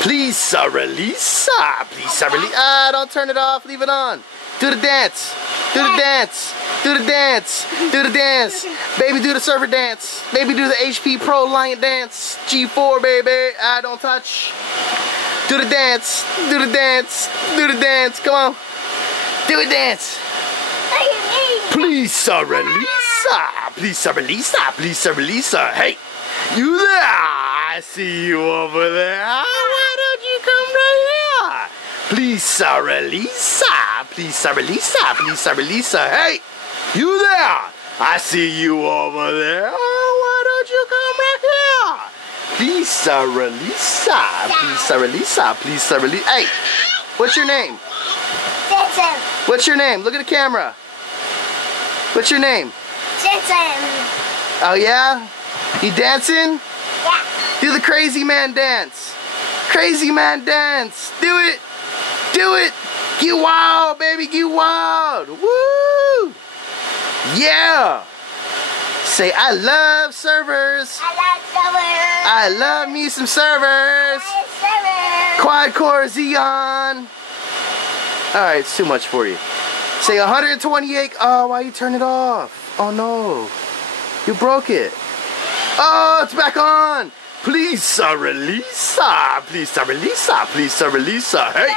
Please, release. Please, release. Don't turn it off. Leave it on. Do the dance. Do the dance. Do the dance. Do the dance. Baby, do the server dance. Baby, do the HP Proliant dance. G4, baby. Don't touch. Do the dance. Do the dance. Do the dance. Come on. Do a dance. Please, release. Please, release. Please, release. Hey, you there? I see you over there. Why don't you come right here? Please, release. Please, release. Please, release. Hey, you there? I see you over there. Why don't you come right here? Please, release. Please, release. Please, release. Hey, what's your name? Jason. What's your name? Look at the camera. What's your name? Jason. Oh yeah? You dancing? Yeah. Do the crazy man dance. Crazy man dance. Do it. Do it. Get wild, baby. Get wild. Woo! Yeah. Say, I love servers. I love servers. I love me some servers. Quad core Xeon. Alright, it's too much for you. Say 128. Oh, why you turn it off? Oh no. You broke it. Oh, it's back on. Please, release. Please, release. Please, release. Hey.